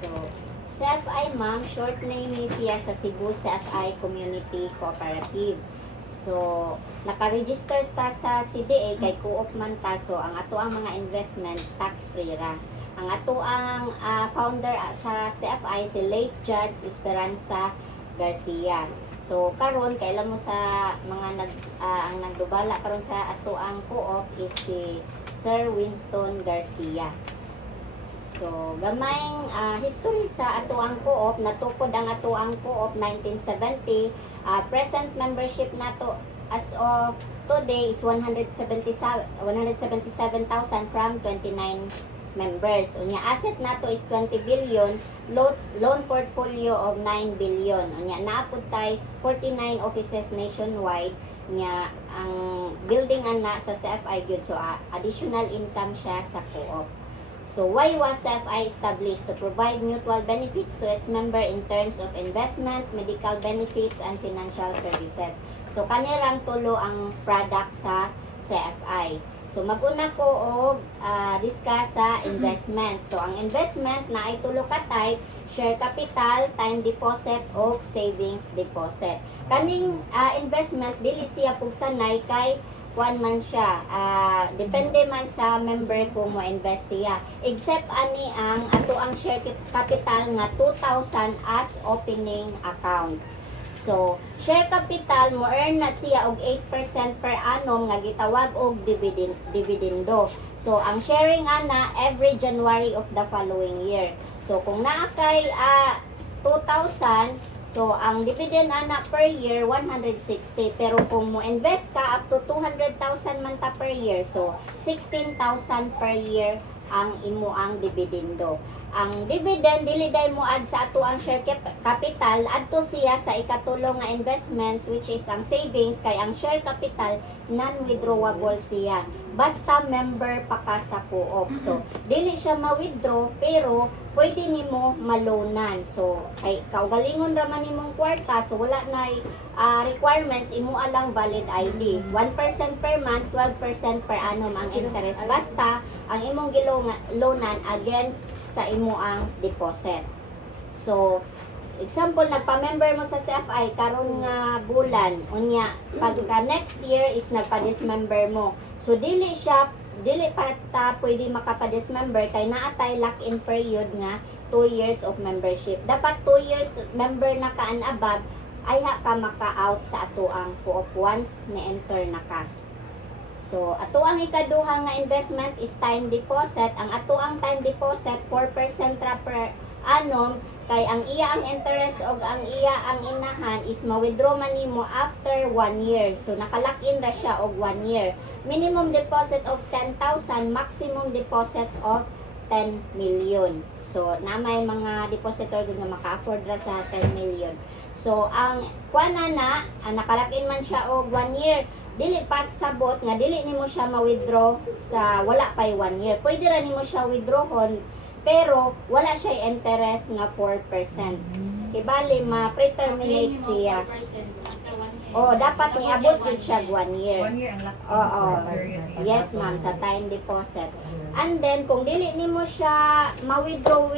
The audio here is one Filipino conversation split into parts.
So, CFI ma'am, short name ni siya sa Cebu CFI Community Cooperative. So, naka-register ta sa CDA kay Co-op man ta. So, ang ato ang mga investment tax-free ra. Ang ato ang founder sa CFI si late Judge Esperanza Garcia. So, karon kailan mo sa mga ang nagdubala karon sa ato ang co-op is si Sir Winston Garcia. So, gamayng history sa ato ang co-op, natukod ang ato ang co-op 1970. Present membership nato as of today is 177,000 from 29 members. Unya asset nato is 20 billion, loan portfolio of 9 billion. Unya naapod tay 49 offices nationwide. Unya ang building ana sa CFI gyud, so additional income siya sa co-op. So why was CFI established? To provide mutual benefits to its member in terms of investment, medical benefits, and financial services. So kanirang tulo ang product sa CFI. So maguna ko og discuss sa investment. So ang investment na ay tulo ka type: share capital, time deposit, o savings deposit. Kaning investment dili siya pug sanay kay kuan man siya, depende man sa member kung mo invest siya, except ani ang ato ang share capital nga 2,000 as opening account. So share capital mo earn na siya og 8% per annum nga gitawag og dividendo. So ang sharing ana every January of the following year. So kung naa kay 2,000, so, ang dividend ana per year, 160. Pero kung mo invest ka, up to 200,000 man ta per year. So, 16,000 per year ang imo ang dividendo. Ang dividend, dili day mo add sa ato ang share capital, adto siya sa ikatulong nga investments, which is ang savings, kay ang share capital, non-withdrawable siya. Basta member pa ka sa co-op. So, dili siya ma-withdraw, pero pwede nimo maloanan. So, kay kaugalingon ra man nimong kwarta, so wala na requirements, imo alang valid ID. 1% per month, 12% per annum ang interest. Basta ang imong giloanan against sa imo ang deposit. So, example, nagpa-member mo sa CFI karong nga bulan, unya pagka next year is nagpa-dismember mo. So, dili pa ta pwede makapa-dismember kay naatay lock-in period nga 2 years of membership. Dapat 2 years member na ka and above, ay ka maka-out sa ato ang co-op once ni-enter na ka. So, ato ang ikaduha nga investment is time deposit. Ang ato ang time deposit, 4% ra per annum, kay ang iya ang interest o ang iya ang inahan is ma-withdraw man nimo after 1 year. So, nakalock-in ra siya og 1 year. Minimum deposit of 10,000, maximum deposit of 10 million. So, na may mga depositor din na maka-afford ra sa 10 million. So, ang kuana na, nakalock-in man siya og 1 year. Dili pa sabot nga dili nimo siya ma-withdraw sa wala pay 1 year. Pwede ra nimo siya withdrawon pero wala siya interest nga 4%. Kibali ma-preterminate siya. Oh, dapat niabot jud siya 1 year. 1 year ang lock-in. Oo. Yes, ma'am, sa time deposit. And then kung dili nimo siya ma-withdraw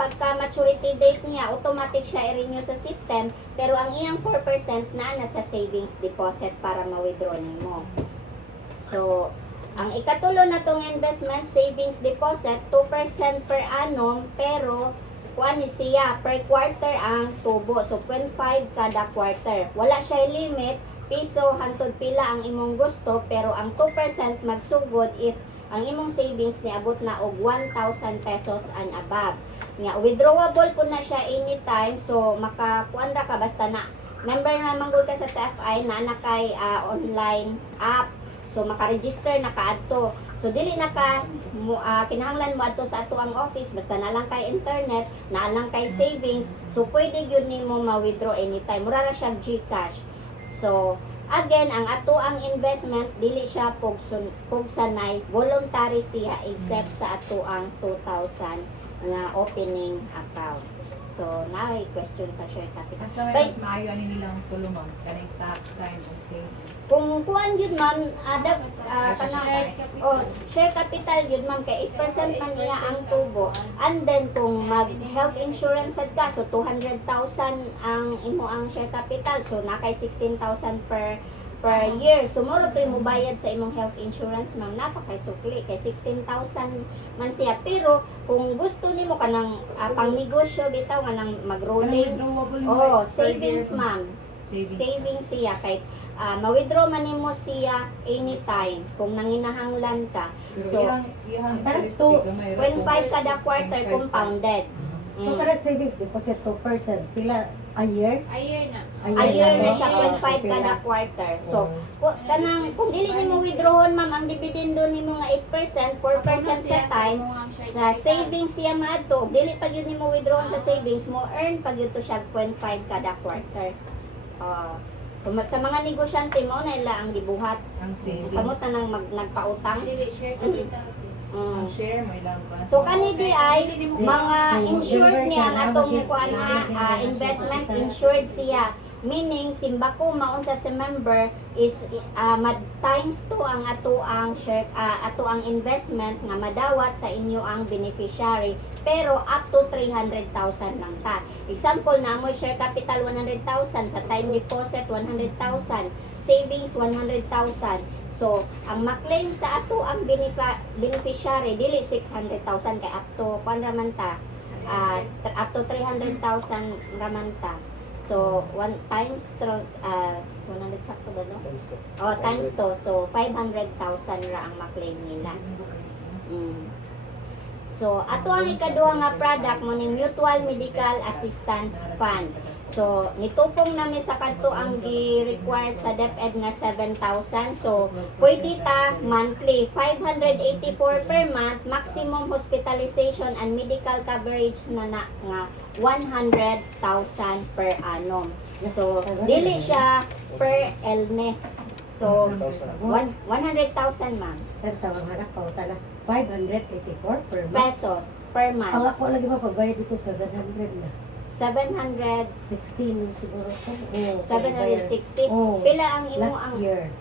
pagka maturity date niya, automatic siya i-renew sa system, pero ang iyang 4% na sa savings deposit para ma-withdraw nimo. So, ang ikatulo na tong investment savings deposit, 2% per annum, pero kuan ni siya per quarter ang tubo. So 0.5 kada quarter. Wala siya limit, piso hantod pila ang imong gusto, pero ang 2% magsugod if ang imong savings niabot na og 1,000 pesos and above. Nga withdrawable po na siya anytime, so makakuan ra ka basta na member na manggol ka sa CFI na kay online app. So maka-register na kaadto. So dili na ka kinahanglan mo adto sa ato ang office, basta na lang kay internet, na lang kay savings. So pwede gyud nimo ma-withdraw anytime. Mura ra siya GCash. So again, ang ato ang investment dili siya pugsanay, voluntary siya except sa ato ang 2,000 nga opening account. So, na question sa share capital. Asa may Kay, mas maayo ani nilang tulungan kaning tax time ug savings. kung kuan yun ma'am, Share capital. share capital yun ma'am, kay 8% man niya ang tubo. And then, kung mag health insurance sad ka, so 200,000 ang imo ang share capital. So, nakay 16,000 per year. So, moro to yung bayad sa imong health insurance, ma'am. Napakay sukli. Kay 16,000 man siya. Pero, kung gusto nimo ka ng pang negosyo, bitaw nga nang mag-rolling. Savings, ma'am. Savings siya. Kay, ma-withdraw man nimo siya anytime kung nanginahanglan ka. So, 0.5 kada quarter compounded. Kung kada savings deposit 2%, pila a year? A year na. A year na siya, Oo. 0.5 kada quarter. So, kung dili nimo withdrawon ma'am, ang dividendo nimo nga 8%, 4% sa time, sa savings siya maadto, dili pa yun nimo withdrawon sa savings mo, earn pa yun to siya 0.5 kada quarter. Sa mga negosyante mo na ila ang gibuhat. Ang savings. Samot na nang nagpautang. Dili, share capital. Ang share may lang ba? So kani di ay mga insured niya ang atong kuan na investment insured siya. Meaning simbako maunsa sa member is times 2 ang ato ang share ato ang investment nga madawat sa inyo ang beneficiary, pero up to 300,000 lang ta. Example na mo share capital 100,000, sa time deposit 100,000, savings 100,000. So, ang maklaim sa ato ang beneficiary dili 600,000 kay up to raman ta, up to 300,000 raman ta. So, 1 times 100 sakto ba no? Times 2. So, 500,000 ra ang maklaim nila. So, ato ang ikaduha nga product mo ni Mutual Medical Assistance Fund. So, nitupong namin sa kanto ang gi-require sa DepEd nga 7,000. So, pwede ta monthly 584 per month, maximum hospitalization and medical coverage na nga 100,000 per annum. So, dili siya per illness. So, 100,000 ma'am. Tapos sa mga anak pa, tala, 584 per month. Pesos per Ang month. ako lagi pa pagbayad dito 700 na. 700, 16 siguro. 760. Oh. Pila ang imo Last ang year.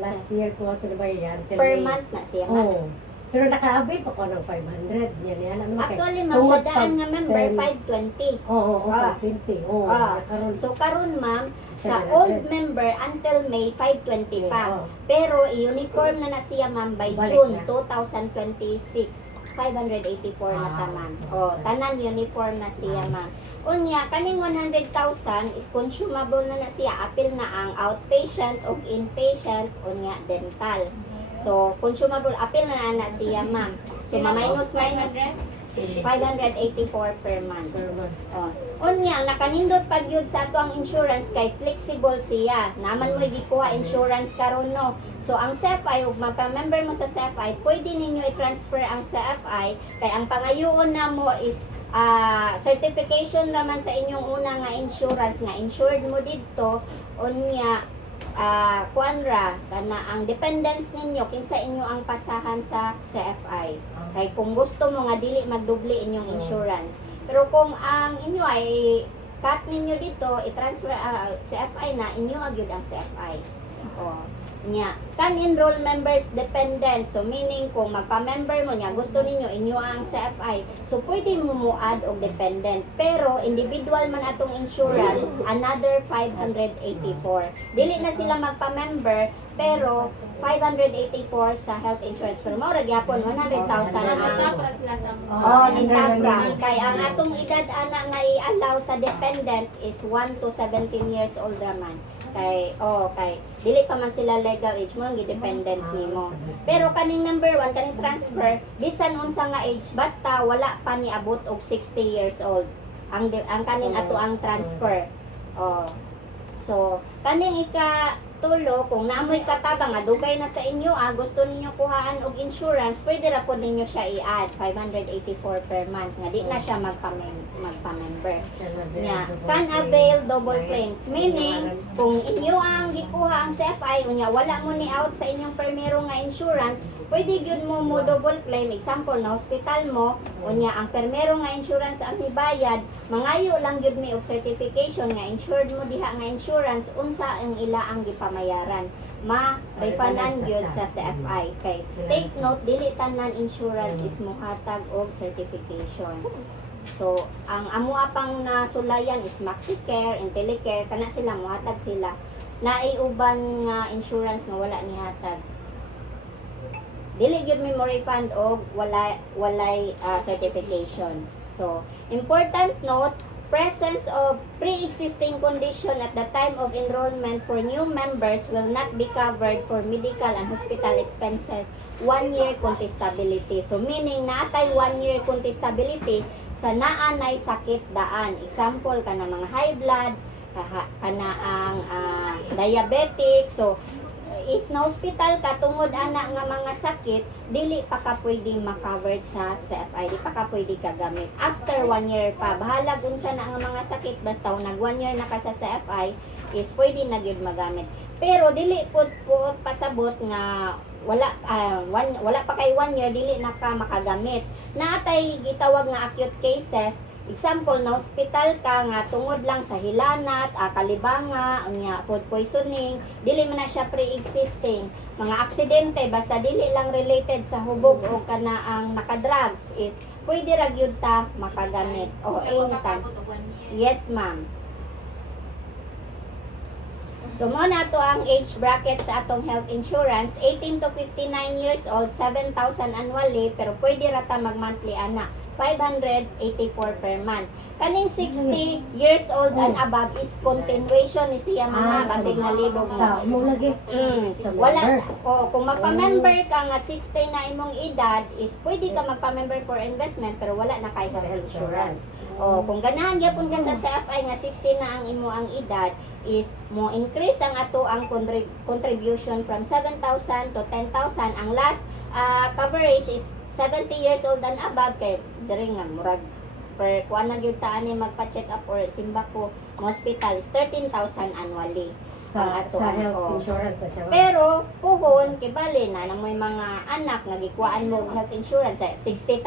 Last year ko ito na bayan. per month na siya ma'am. Oh. Pero naka-abay pa ko ng 500. Yan. Ano kay? Actually, ma'am, sa daan nga member, 520. Oo, Ah. 520. Oo, Ah. nakaroon. So, karon ma'am, sa 700. old member, until May, 520 pa. Oo. Pero, i-uniform na siya, ma'am, by Balik June na. 2026. 584 na ta, ma'am. Ah. Tanan uniform na siya, ma'am. Unya, kaning 100,000 is consumable na siya. Apil na ang outpatient o inpatient, unya, dental. So, consumable, apil na siya, ma'am. So, minus 584 per month. Per month. Unya, nakanindot pag yun sa ato ang insurance kay flexible siya. Naman mo gikuha insurance karon no. So ang CFI, ug mapa-member mo sa CFI, pwede ninyo i-transfer ang CFI kay ang pangayoon na mo is certification raman sa inyong una nga insurance nga insured mo didto. Unya, kuanra kana ang dependence ninyo kinsa inyo ang pasahan sa CFI. Kay kung gusto mo nga dili magdubli inyong insurance. Pero kung ang inyo ay cut ninyo dito, i-transfer CFI na, inyo agyud ang CFI. Nya, can enroll members dependent. So meaning kung magpa-member mo niya, gusto ninyo inyo ang CFI. So pwede mo mo-add og dependent. Pero individual man atong insurance, another 584. Dili na sila magpa-member, pero 584 sa health insurance. Pero mao ra gyapon 100,000 ang Tapos sila sa nitagsa. Kay ang atong edad ana nga i-allow sa dependent is 1 to 17 years old raman. Kay dili pa man sila legal age mo, gi-dependent nimo. Pero kaning number 1 kaning transfer, bisan unsa nga age basta wala pa ni abot og 60 years old. Ang kaning ato ang transfer. So kaning tulo, kung naamoy katabang nga dugay na sa inyo, gusto ninyo kuhaan og insurance, pwede ra pod ninyo siya i-add 584 per month nga di na siya magpa-member. Nya, can avail double claims, meaning kung inyo ang gikuha ang CFI unya wala mo ni out sa inyong primero nga insurance, pwede gyud mo double claim. Example na hospital mo Unya ang permero nga insurance ang nibayad, mangayo lang gyud mi og certification nga insured mo diha nga insurance unsa ang ila ang gipamayaran. Ma-refundan gyud sa CFI. Kay take note dili tanan insurance is mohatag og certification. So, ang amua pang nasulayan is MaxiCare, IntelliCare, kana sila mohatag sila. Naiuban nga insurance nga wala ni hatag. Dili gyud mi mo refund og walay certification. So, important note, presence of pre-existing condition at the time of enrollment for new members will not be covered for medical and hospital expenses 1 year contestability. So, meaning natay 1 year contestability sa naanay sakit daan. Example, kana mga high blood, kana ang diabetic. So, if na hospital ka tungod ana nga mga sakit, dili pa ka pwedeng ma-cover sa CFI, di pa ka pwede ka gamit. After 1 year pa, bahala kung sa na nga mga sakit, basta nag 1 year na ka sa CFI, is pwede na gyud magamit. Pero dili po pasabot nga wala pa kay 1 year, dili na ka makagamit. Naatay gitawag nga acute cases. Example, na hospital ka nga tungod lang sa hilanat, kalibanga, unya food poisoning, dili man na siya pre-existing. Mga aksidente, basta dili lang related sa hubog o kana ang nakadrugs is pwede ra gyud ta makagamit. O anytime. Yes, ma'am. So, mo na to ang age bracket sa atong health insurance. 18 to 59 years old, 7,000 annually, pero pwede rata mag-monthly ana. 584 per month. Kaning 60 years old and above is continuation ni siya mga basig na libog Sa mo lagi. Sa wala member. kung magpa-member ka nga 60 na imong edad is pwede ka magpa-member for investment pero wala na kay health insurance. O kung ganahan gyapon ka sa CFI nga 60 na ang imo ang edad is mo increase ang ato ang contribution from 7,000 to 10,000. Ang last coverage is 70 years old and above kay diri nga murag per kuan na gyud ta ani magpa-check up or simba ko hospital is 13,000 annually ang ato Sa ang health insurance sa siya. pero puhon kay bali na namoy mga anak nga gikuan mo og health insurance 60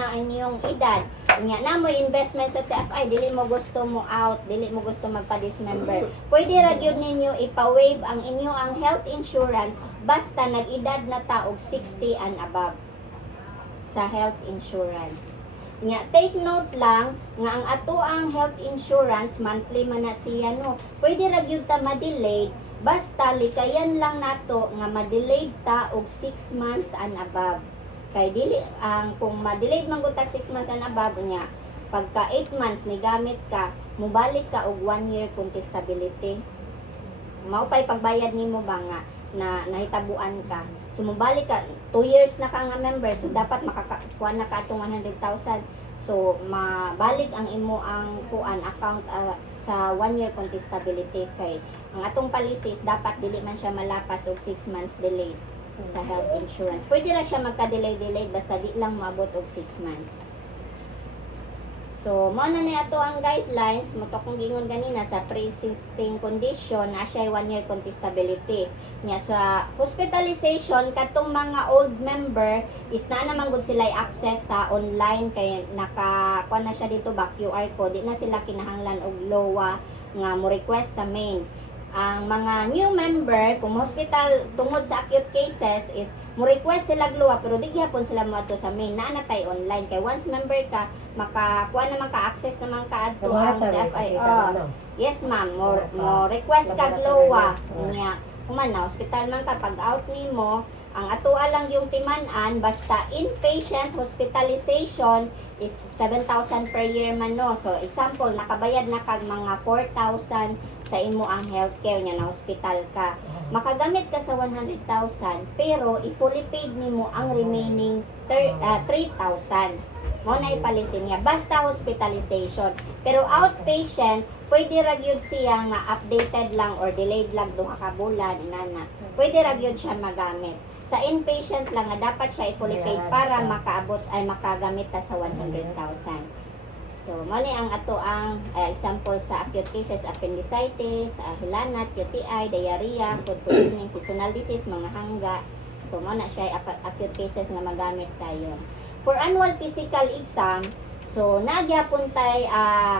na inyong edad nya namoy investment sa CFI dili mo gusto mo out, dili mo gusto magpa-dismember, pwede ra gyud ninyo ipa-waive ang inyo ang health insurance basta nag-edad na ta og 60 and above sa health insurance. Nya take note lang nga ang ato ang health insurance monthly man na siya no. Pwede ra gyud ta ma-delayed basta likayan lang nato nga ma-delayed ta og 6 months and above. Kay dili ang kung ma-delayed man gud ta 6 months and above nya pagka 8 months ni gamit ka, mubalik ka og 1 year contestability. Mao pay pagbayad nimo ba nga na nahitabuan ka. So, mabalik ka, 2 years na ka nga member, so dapat makakakuha na ka itong 100,000. So, mabalik ang imo ang kuan account sa 1 year contestability kay ang atong policies dapat dili man siya malapas og 6 months delayed sa health insurance. Pwede ra siya magka-delay basta di lang maabot og 6 months. So, mo na ni ato ang guidelines, mo to kung gingon ganina sa pre-existing condition, na siya 1 year contestability. Nya sa hospitalization, katong mga old member, is na naman gud sila access sa online, kay naka, na siya dito ba, QR code, di na sila kinahanglan og LOA nga mo request sa main. Ang mga new member, kung hospital tungod sa acute cases, is mo request sila GLOA pero di gyapon sila moadto sa main na natay online kay once member ka makakuha naman ka access naman ka adto ang CFI. Yes ma'am, mo request ka GLOA nya kuman na hospital man ka pag out nimo ang atoa lang yung timan-an basta inpatient hospitalization is 7,000 per year man no. So example nakabayad na kag mga 4,000 sa imo ang healthcare nya na hospital ka. Makagamit ka sa 100,000 pero i-fully paid nimo ang remaining 3,000. Mo na ipalisin niya basta hospitalization. Pero outpatient pwede ra gyud siya nga updated lang or delayed lang duha ka bulan inana. Pwede ra gyud siya magamit. Sa inpatient lang nga dapat siya i-fully paid para makaabot ay makagamit ta sa 100,000. So, mo ni ang ato ang example sa acute cases, appendicitis, hilanat, UTI, diarrhea, food poisoning, seasonal disease, mga hangga. So, mo na siya acute cases nga magamit tayo. for annual physical exam, so nagyapon tay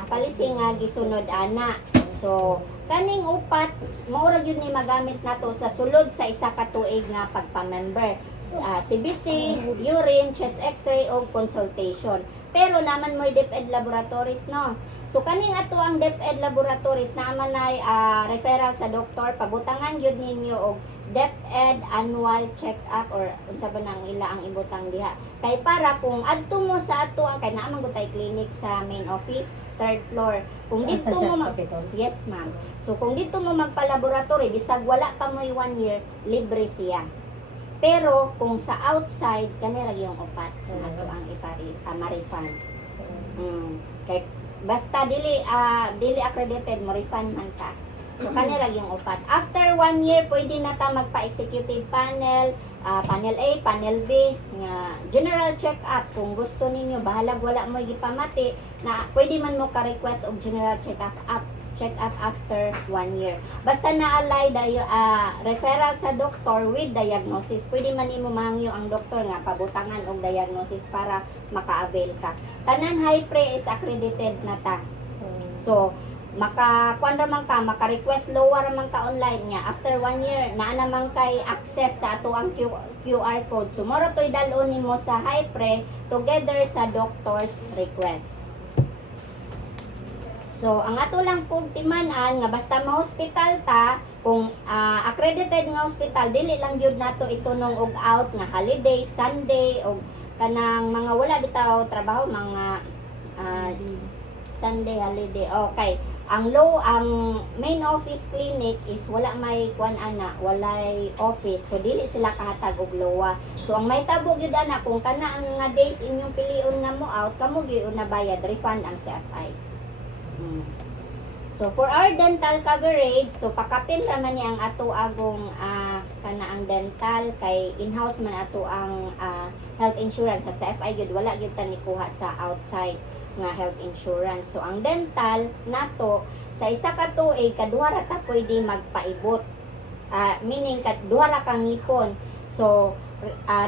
palisi nga gisunod ana. So kaning upat maura gyud ni magamit nato sa sulod sa isa ka tuig nga pagpa-member. CBC, urine, chest x-ray o consultation. Pero naman mo DepEd laboratories no. So kaning ato ang DepEd laboratories naman ay referral sa doktor, pabutangan gyud ninyo og DepEd annual check-up or unsa ba nang ila ang ibutang diha. Kay para kung adto mo sa ato ang kay naman gutay clinic sa main office, third floor. Kung dito mo yes ma'am. So kung dito mo magpa-laboratory bisag wala pa mo 1 year, libre siya. Pero kung sa outside kani ra yung upat ato ang ma-refund. Kay basta dili accredited mo refund man ka. So kanira yung upat. After 1 year pwede na ta magpa-executive panel, panel A, panel B, nga general check-up kung gusto ninyo bahalag wala mo gipamati na pwede man mo ka-request og general check-up after 1 year. Basta na-alay referral sa doktor with diagnosis. Pwede man nimo mangyo ang doktor nga pabutangan og diagnosis para maka-avail ka. Tanan high pre is accredited na ta. So maka-kuan man ka, maka-request lower man ka online niya. After 1 year, naa naman kay access sa ato ang QR code. So moro to'y dalon nimo sa high pre together sa doctor's request. So, ang ato lang pong timanan nga basta ma-hospital ta, kung accredited nga hospital, dili lang yun nato itunong og out nga holiday, Sunday, o kanang mga wala bitaw trabaho, mga Sunday, holiday. Okay. Ang main office clinic is wala may kuan ana, walay office. So dili sila kahatag og lowa. So ang may tabog yun ana kung kana ang nga days inyong piliun nga mo out, kamo gyud na bayad refund ang CFI. So for our dental coverage, so pakapin raman niya ang ato agong kana ang dental kay in-house man ato ang health insurance sa CFI gyud wala gyud ta ni kuha sa outside nga health insurance. So ang dental nato sa isa ka tuig kaduha ra ta pwede magpaibot. Meaning kaduha ra kang ngipon. So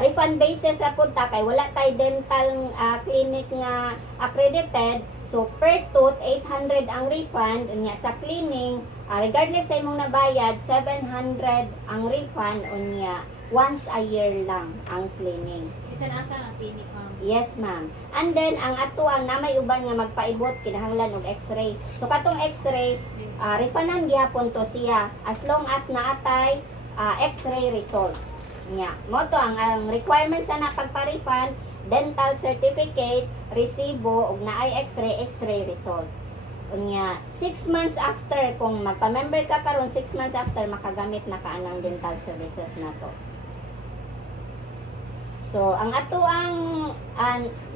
refund basis ra pud ta kay wala tay dental clinic nga accredited. So per tooth 800 ang refund unya sa cleaning regardless sa imong nabayad 700 ang refund unya once a year lang ang cleaning. Isa na sa ang clinic, ma'am. Yes, ma'am. And then ang ato ang namay uban nga magpaibot kinahanglan og x-ray. So katong x-ray refundan gyapon to siya as long as naatay x-ray result. Nya, mo to ang requirements sa pagpa-refund, dental certificate, resibo ug naay x-ray result. Unya 6 months after kung magpa-member ka karon 6 months after makagamit na ka anang dental services nato. So ang ato ang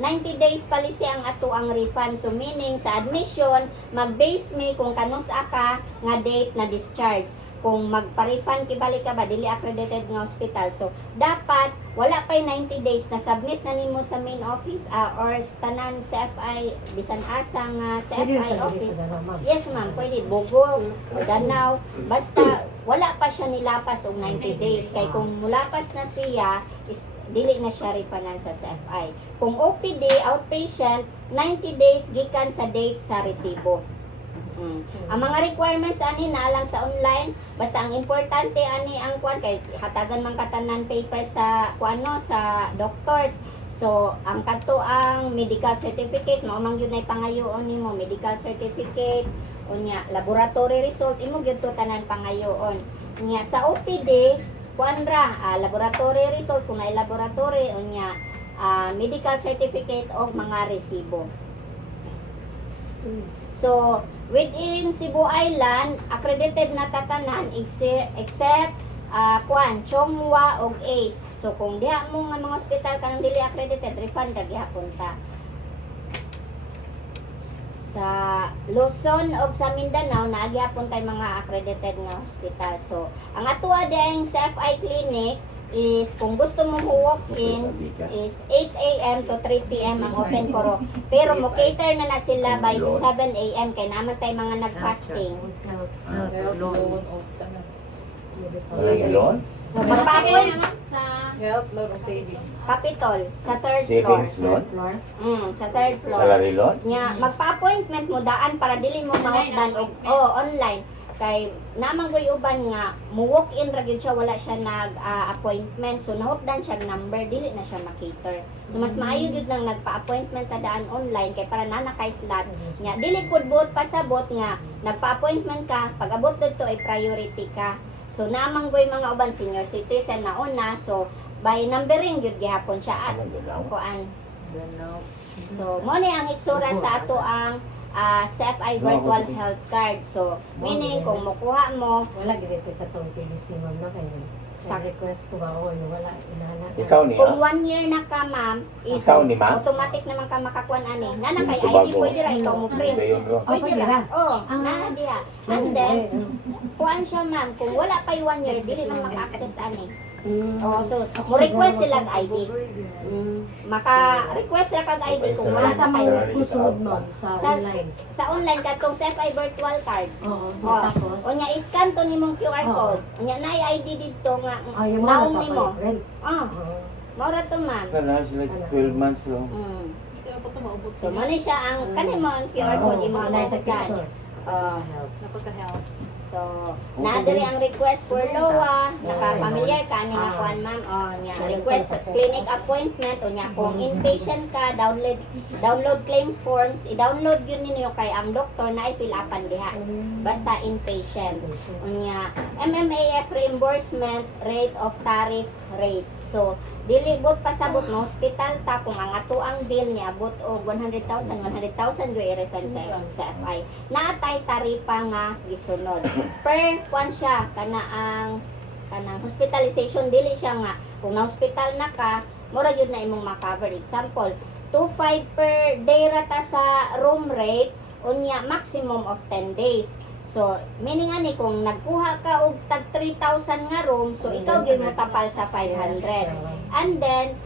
90 days policy ang ato ang refund. So meaning sa admission mag-base me kung kanus ka nga date na discharge. Kung magpa-refund kibalik ka ba dili accredited nga hospital. So dapat wala pa 90 days na submit na nimo sa main office or tanan CFI bisan asa nga CFI office. Yes ma'am, pwede Bugog o Danau basta wala pa siya nilapas og 90 days kay kung mulapas na siya is dili na siya refundan sa CFI. Kung OPD outpatient 90 days gikan sa date sa resibo. Ang mga requirements ani na lang sa online basta ang importante ani ang kuan kay hatagan man katanan paper sa kuano sa doctors. So ang kato ang medical certificate mao man gyud nay pangayoon nimo medical certificate unya laboratory result imo gyud to tanan pangayoon. Unya sa OPD kuan ra laboratory result kung nay laboratory unya medical certificate og mga resibo. So, within Cebu Island, accredited na tatanan except Chongwa og ACE. So, kung diha mo nga mga hospital kanang dili accredited, refund ra gihapon ta. Sa Luzon og sa Mindanao, naagihapon tay mga accredited nga hospital. So, ang atoa ding CFI clinic is kung gusto mo walk in is 8 a.m. to 3 p.m. ang open koro. Pero mo cater na sila by 7 a.m. kay naman tay mga nag-fasting. Loan of So So, magpa-appoint sa Health loan o savings? Capitol sa third floor. Savings loan, Floor. Sa third floor. salary loan. Nya, magpa-appointment mo daan para dili mo mahutdan og online. Kay namang goy uban nga mo walk in ra gyud siya, wala siya nag appointment, so nahutdan siya number, dili na siya ma-cater. So mas maayo gyud nang nagpa-appointment ta daan online kay para na kay slots. Nya dili pud buot pasabot nga nagpa-appointment ka, pag abot dito ay priority ka. So namang goy mga uban senior citizen na una, so by numbering gyud gihapon siya at Anong ganaw? kuan. So mo ni ang itsura sa ato ang CFI virtual health card. So meaning kung mukuha mo Wala gid ito katong PBC ma'am na kayo. Sa request ko ba o wala inana. Ikaw niya? kung 1 year na ka ma'am is Ikaw ni ma'am? automatic naman ka makakuan ani. Nana kay Yung ID bago. pwede ra ikaw mo print. Ayun, bro. Pwede pwede ra. ra. Oh, Ah. na diha. And then kuan siya ma'am kung wala pa 1 year dili man maka-access ani. Oh, so mo request sila ang ID. Maka-request ra kag ID kung wala Wala sa pa may yun. kusod ma'am sa Sa online. sa online katong CFI virtual card. Oo. Oh, Tapos unya scan to nimong QR Oo. code. Unya naay ID dito nga yung mga naong nimo. nagpapaprint. Ah, Oo. mora to ma'am. Kana sila 12 months lang. kasi ako to maubot So mo ni siya ang kanimo ang QR code imo Oo, na sa scan. picture. Oh. Nako sa health. So, naadiri ang request for LOA, naka-familiar ka ni nga kuan ma'am, nya request clinic appointment o nya kung inpatient ka, download claim forms, i-download yun ninyo kay ang doktor na i-fill upan diha. Basta inpatient. Unya MMAF reimbursement rate of tariff rates. So, dili bot pasabot mo hospital ta kung ang ato ang bill niya abot og 100,000 go i-refund sa FI. Naatay taripa nga gisunod. Per kwan siya kanang hospitalization dili siya nga kung na hospital na ka mura gyud na imong ma-cover. Example, 2.5 per day rata sa room rate unya maximum of 10 days. So, meaning ani kung nagkuha ka og tag 3,000 nga room, so ikaw gyud mo tapal sa 500. And then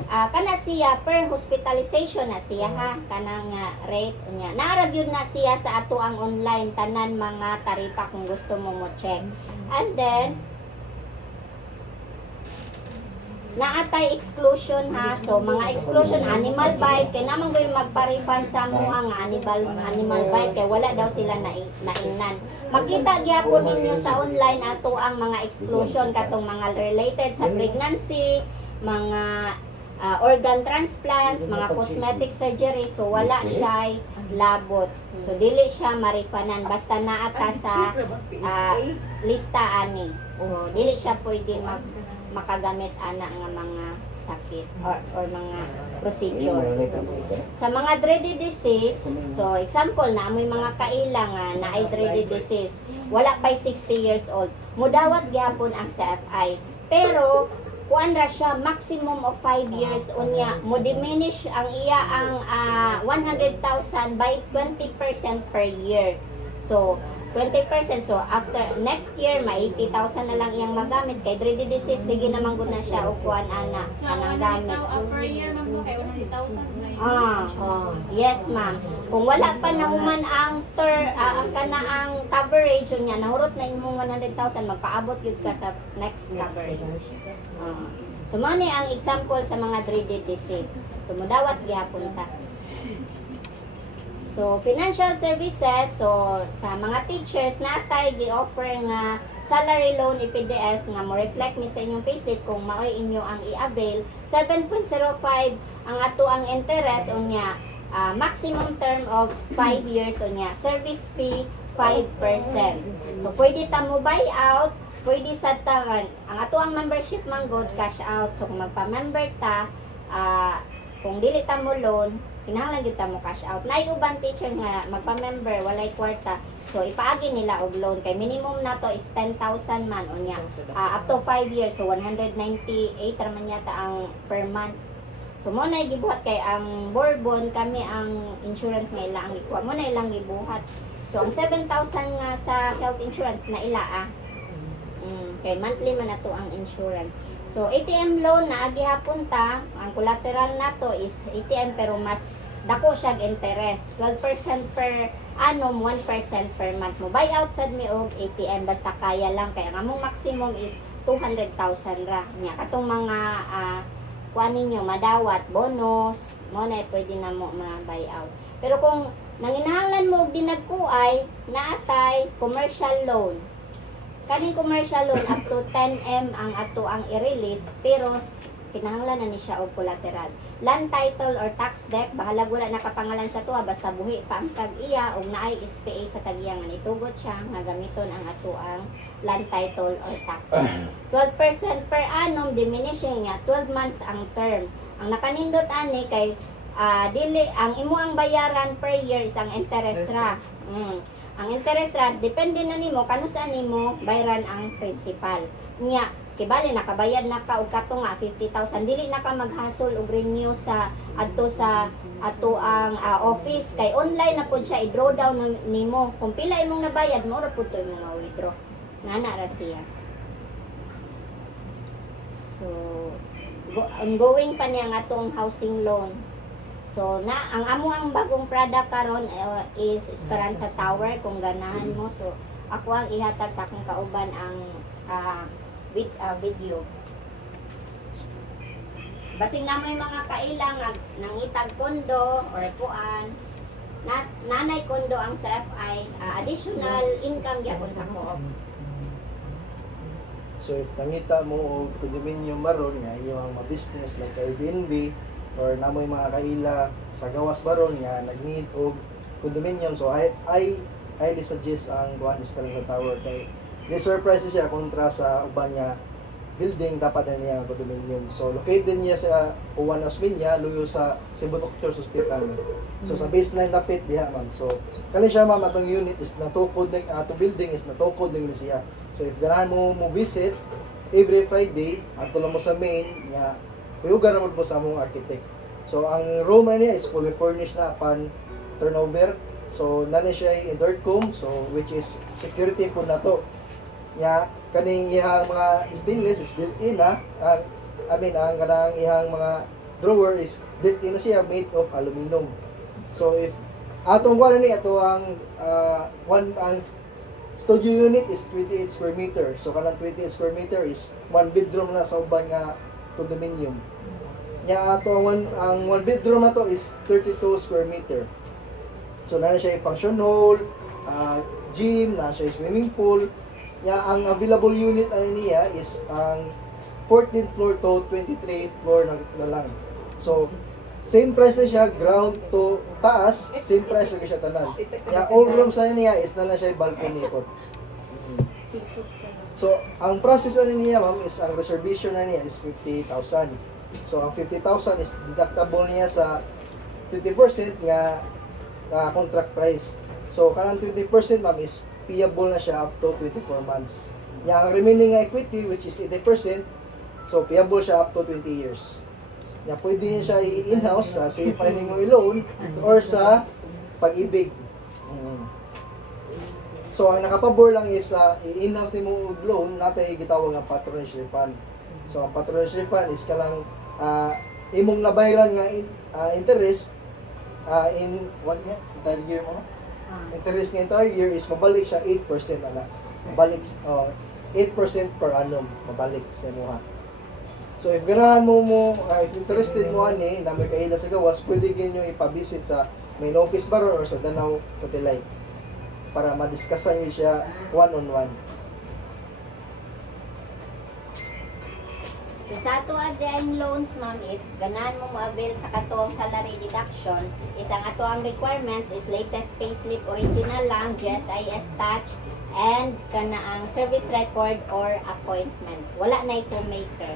kana siya per hospitalization na siya ha kanang rate unya naara gyud na siya sa ato ang online tanan mga taripa kung gusto mo mo check. And then naatay exclusion ha. So mga exclusion animal bite kay namang goy magpa-refund sa mo ang animal bite kay wala daw sila naingnan. Makita gyapon ninyo sa online ato ang mga exclusion katong mga related sa pregnancy, mga organ transplants, mga cosmetic surgery, so wala siya labot. So dili siya marifanan basta naata sa lista ani. So dili siya pwede makagamit ana nga mga sakit or mga procedure. Sa mga dreaded disease, so example na amoy mga kailangan na ay dreaded disease, wala pa 60 years old, mudawat gyapon ang CFI. Pero kuan ra siya maximum of 5 years unya mo diminish ang iya ang 100,000 by 20% per year. So 20%, so after next year may 80,000 na lang iyang magamit kay dreaded disease sige naman gud na siya og kuan ana So, kanang gamit. per year ma'am no kay 100,000 na yun. Yes ma'am. Kung wala pa na human ang ang kanaang coverage unya nahurot na imong 100,000 magpaabot gyud ka sa next coverage. So mo ni ang example sa mga dreaded disease. So mudawat gyapon ta. So financial services, so sa mga teachers natay gi-offer nga salary loan EPDS nga mo reflect mi sa inyong payslip kung maoy inyo ang i-avail 7.05 ang ato ang interest unya maximum term of 5 years unya service fee 5%. So pwede ta mo buy out, pwede sa tangan ang ato ang membership manggod cash out. So kung magpa-member ta kung dili ta mo loan kinahanglan gyud ta mo cash out. Nay uban teacher nga magpa-member walay kwarta. So ipaagi nila og loan kay minimum na to is 10,000 man unya. Up to 5 years so 198 ra man yata ang per month. So mo na gibuhat kay ang Bourbon kami ang insurance nga ila ang ikuha. Mo na ilang gibuhat. So ang 7,000 nga sa health insurance na ila kay monthly man nato ang insurance. So, ATM loan na agihapon ta, ang collateral nato is ATM pero mas dako siya interest. 12% per annum, 1% per month mo. Buy out sad mi og ATM basta kaya lang kaya ang among maximum is 200,000 ra nya katong mga kuan ninyo madawat bonus mo na pwede na mo ma-buyout. Pero kung nanginahanglan mo og dinagkuay naatay commercial loan. Kaning commercial loan up to 10M ang ato ang i-release pero kinahanglan na ni siya og collateral. Land title or tax debt bahala wala nakapangalan sa tuwa basta buhi pa ang tag-iya ug naay SPA sa tag-iya nga nitugot siya nga gamiton ang ato ang land title or tax debt. 12% per annum diminishing nga 12 months ang term. Ang nakanindot ani kay dili ang imo ang bayaran per year is ang interest ra. Ang interest rate, depende na nimo kano saan nimo bayaran ang principal. Nya, kibali nakabayad na ka og kato nga 50,000, dili na ka maghasol og renew sa ato ang office kay online na pud siya i-draw down nimo. Kung pila imong nabayad mo ra pud to imong ma-withdraw. Ngana ra siya. So, ongoing pa niya nga atong housing loan. So ang ang bagong product karon is Esperanza Tower kung ganahan mo. So ako ang ihatag sa akong kauban ang video. Basing na may mga kailang nangitag kondo or kuan nanay kondo ang CFI additional income gyapon sa co-op. So if nangita mo og condominium baron nga iyong mga business like Airbnb or namoy mga kaila sa gawas baron nga nag-need og condominium, so I highly suggest ang Juan Esperanza Tower kay surprise siya kontra sa uban nga building dapat na niya ang condominium. So located niya sa Juan Osmeña luyo sa Cebu Doctors Hospital. So sa baseline dapit diha ma'am. So kani siya ma'am atong unit is natukod ning atong building is natukod ning siya. So if ganahan mo visit every Friday ato lang mo sa main nga uyugan naman po sa among architect. So, ang room na niya is fully furnished na upon turnover. So, nani siya intercom, so which is security po na to. Nya, kaning ihang mga stainless is built-in na. Ang kanang ihang mga drawer is built-in na siya, made of aluminum. So, if atong wala ni ato ang ang studio unit is 28 square meter. So, kanang 28 square meter is one bedroom na sa uban nga condominium. Nya ato ang one bedroom na to is 32 square meter. So na siya function hall, gym, na siya swimming pool. Nya ang available unit niya is ang 14th floor to 23 floor na lang. So same price na siya ground to taas, same price na siya tanan. Nya all rooms niya is na siya balcony po. So ang process niya ma'am is ang reservation niya is 50,000. So, ang 50,000 is deductible niya sa 20% nga contract price. So, kanang 20% ma'am is payable na siya up to 24 months. Nya ang remaining equity which is 80%, so payable siya up to 20 years. Nya pwede niya siya i-in-house sa say filing mo i-loan or sa pag-ibig. So, ang nakapabor lang if sa i-in-house ni mo loan, natay gitawag nga patronage refund. So, ang patronage refund is kalang imong nabayaran nga interest in 1 year, entire year mo. Interest nga entire year is mabalik siya 8% ana. Mabalik 8% per annum mabalik sa imuha. So if ganahan mo if interested mo ani na may kaila sa gawas, pwede gyud nyo ipa-visit sa main office baron or sa Danau Satellite para madiskussan niyo siya one-on-one. So sa ato ang loans ma'am, if ganahan mo mo-avail sa katong salary deduction, is ang ato ang requirements is latest payslip original lang, GSIS touch, and kana ang service record or appointment. Wala na co-maker.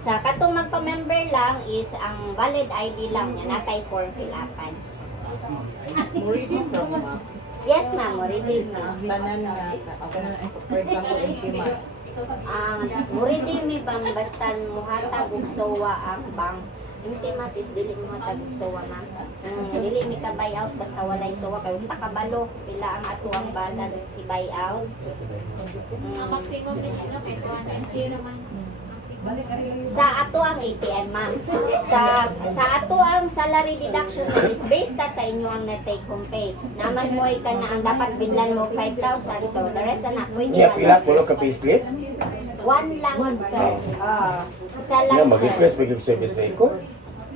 Sa katong magpa-member lang is ang valid ID lang niya, natay form fill-upan. Yes ma'am, ready ma'am. Tanan na, for example, Intimas. Muridimi bang basta muhatag og sowa ang bank. Intimas is dili muhatag og sowa na. Dili mi ka buy out basta walay sowa kay unta ka balo pila ang ato ang balance i buy out. Ang maximum din na 200k naman. Maximum. Balik ari lang. Sa ato ang ATM, ma'am. Sa ato ang salary deduction ma'am, is based ta sa inyo ang na-take home pay. Naman mo ka na ang dapat binlan mo 5,000. So, the rest na pwede Niya, man. pila, pulo ka payslip? One lang, sir. Isa Niya, lang, sir. mag-request pa yung service record.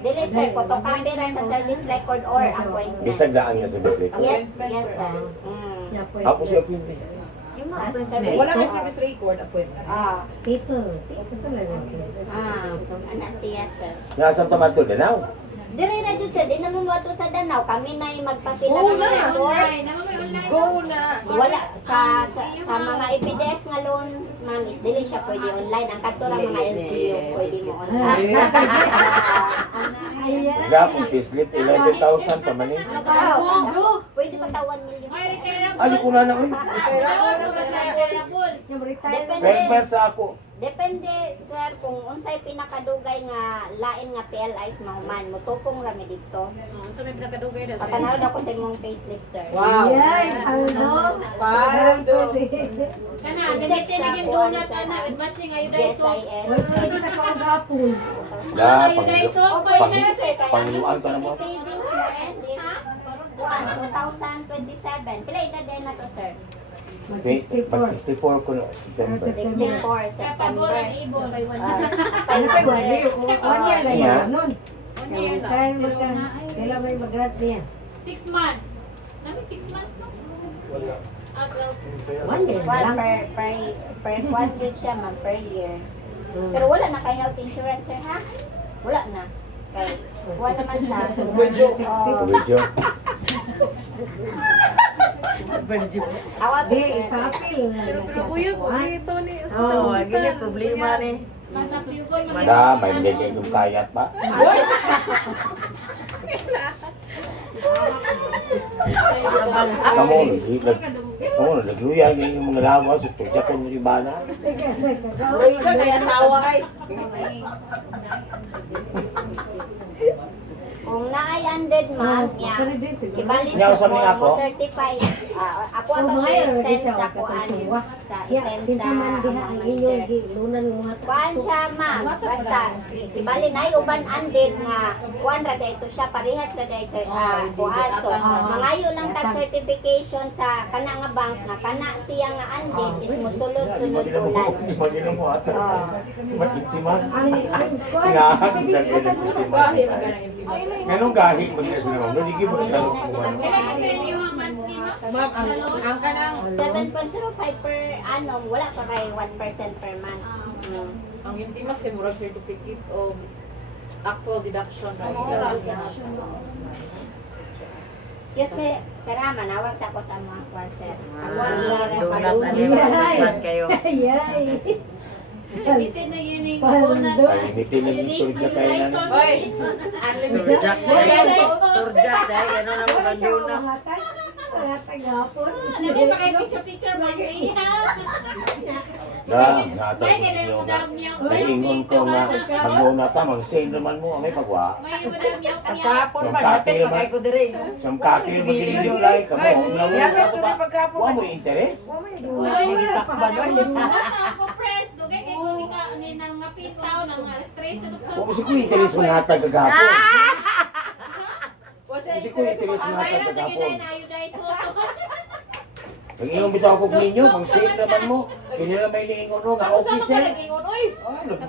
Dili, sir. Photocopy ra sa service record or appointment. Bisag daan nga service record. Yes, yes, sir. Yeah, pwede. Ako siya po yun. Yung mga service Wala record. kang service record, appointment. Tito talaga. Anak siya, sir. Nasaan tama ito? Danaw? Dire na dyan, sir. Di naman wato sa Danau. Kami na yung magpapila Oo ng na. report. Online. Naman may online. Go na! Wala sa mga EPDS nga loan, ma'am, is dili siya pwede online. Ang kadto ra mga LGU pwede mo online. Wala akong payslip. 11,000 pa man eh. Pwede pa ta 1 million. Ay, retirable. Ano ko na na eh? Retirable. Depende. sa ako. Depende, sir, kung unsay pinakadugay nga lain nga PLIs mahuman. Mutupong rami dito. So may pinakadugay na sir. Patanawad ako sa imong payslip, sir. Wow! Yay, ano? Parang do. Kana, gamitin na yung donut ana with matching iodized soap. GSIS. Pwede na pa gapon. Da, Iodized soap. panghiluan ka na mo. Savings mo end is 2027. Pila edad din na to, sir? Pag 64 ko na. September. 64 Kapabol September. ang ibon. Ano pa pwede? One year lang Yeah. yan nun. One year na. Kaya kailan may mag-grad niya? 6 months. Nabi 6 months no? Wala. Ah, well, One year Well, lang. per one yun siya, ma'am, per year. Pero wala na kay health insurance, sir, ha? Wala na. Kay, wala naman na. Subwedyo. Medyo. Awa, Di, ipapil. Pero kuya, kung ito ni Oo, gini problema ni. masapliugon mo. Da, may hindi kayo yung kayat pa. Kamu, nagluyan niya yung mga lawas. Tutya ko yung ibana. Uy, ka kaya asawa ay. kung naay-ended, ma'am, niya, ibalik Niya, usap niya ako. mo certify. Ako ang mag-send sa kuan sa Ya, i-send kinsa sa man diha ang inyong gilunan mga kuan siya, ma'am. Basta, si Bali na uban ended nga kuan ra ito siya, parehas ra dahil sir, kuan. So, mangayo lang tag certification sa kana nga bank nga kana siya nga ended is musulod-sulod ulan. Magino mo ata. Makintimas. ang kuan. Inahan. Bakit magana Ganong kahit mag-ias na naman. Hindi mo ito. Sila kasi yung mga monthly mo. Ma'am, ang kanang 7.05 per annum, wala pa kay 1% per month. ang intimas kay murag certificate of actual deduction right? Excuse me, sir, manawag sa ako sa mga kwan, sir. Ako ang kayo. Yay. Limited na yun yung Paldo. donut. Ay, limitin na dito. Turja kayo na. Hoy! Unlimited. Turja. Ano siya mamatay? Mamatay gapon. Ano ba yung picture-picture mo? Natapos nyo nga. Nagingon ko nga. Mag-una ta. Mag-send naman mo. May pagwa. May madam yung Ang piyak. kapon ba? Napit pa kay ko dire. Siyang kakil mag-reply. Kamu. Yapit ko ni pagkapon. Huwag mo interest. Ako press. Dugay kay kung ika ni nang mga pitaw ng mga stress na tukso. Huwag mo si Kuya interest mo hatag kagapon. Wasa Si Kuya interest mo hatag Mayroon sa kagapon. ginay na iodized soap. Pag iyong bitaw ko ninyo, mag-send naman mo. Kanya na may niingon no, nga Ako sa officer. magalingon, oy!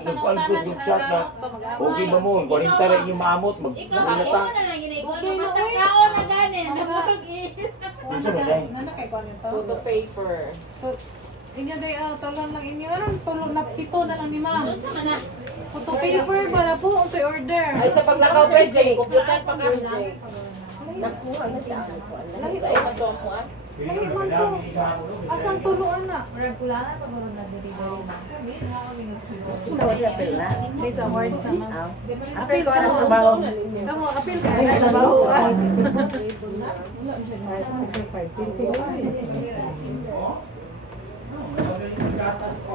Nagkuhan ko yung chat na. Okay ba mo? 40 rin yung maamot. Ikaw, Mag-uwi na ako ta. na lang ginay ko. Basta kaon na ganin. Namurag is. Ano ba dahil? Photo paper. Inyo day tulong lang inyo. Anong tulong na pito na lang ni ma'am? Doon sa mana. Photo paper para po ang order. Ay, sa paglakaw pa, Jay. Computer pa ka, Jay. Nakuha na siya. Lahi ba yung ito mo, ah? Asang tuluan na? May sa awards naman. Apil ko na sa trabaho. Ako, apil ka. Ay, sa baho.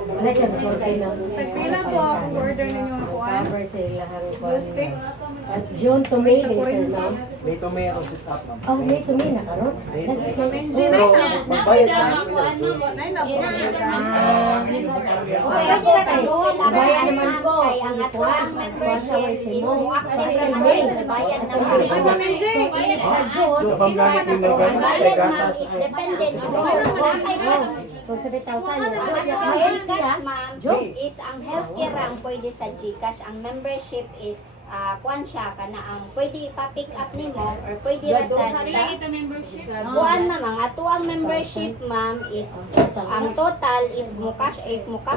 Wala siya, sorry lang. Nagpila to ako order ninyo nakuha. Cover sila harap. Blue stick. June to May, sir, ma'am. May to May ako sit up, ma'am. Oh, May to May na karon. May to May. Pero, Magbayad ka na with ako, the ano, June. Okay, ako na Bayad naman ko. Kay ang ato ang membership is mo active naman bayad na Bayad Sa sa June, Kapag natin na Ang bayad ma'am is dependent on kung 7,000 ang yun. ato ang Bayad siya. Gcash ma'am is ang healthcare ang pwede sa Gcash. Ang membership is kuan siya kana ang pwede pa-pick up nimo or pwede ra sa Pila ito membership? kuan ma'am ang ato ang membership ma'am is ang total is mukash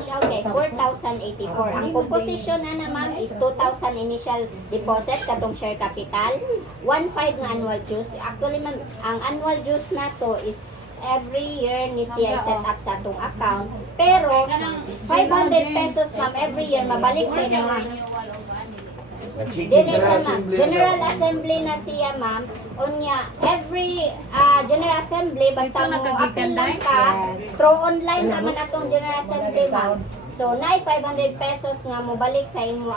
out kay 4,084. Ang composition na ma'am is 2,000 initial deposit katong share capital, 1,500 nga annual dues. Actually ma'am, ang annual dues na to is every year ni siya set up sa atong account. Pero 500 pesos ma'am every year mabalik sa inyo ma'am. Dili siya ma'am. General Assembly na siya ma'am. Unya, every General Assembly, basta mo appeal lang ka, through online naman atong General Assembly ma'am. So, naay 500 pesos nga mo balik sa imo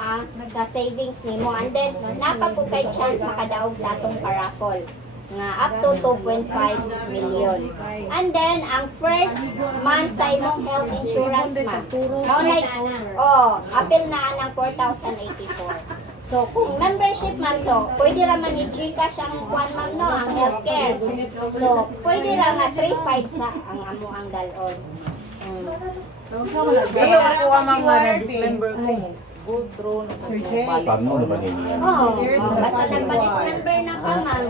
sa savings nimo. And then, napa po kay chance makadaog sa atong paraffol nga up to 2.5 million. And then, ang first month sa imong health insurance ma'am. Appeal na anang 4,084. So, kung membership ma'am, so, pwede raman i-Gcash ang kuan ma'am, no, ang healthcare. So, pwede ra nga 3.5 sa ang amo ang dalon. Pero ako ang mga na-dismember ko. Go through na sa Paano naman yun yan? Oo, basta nagpa-dismember na ka ma'am,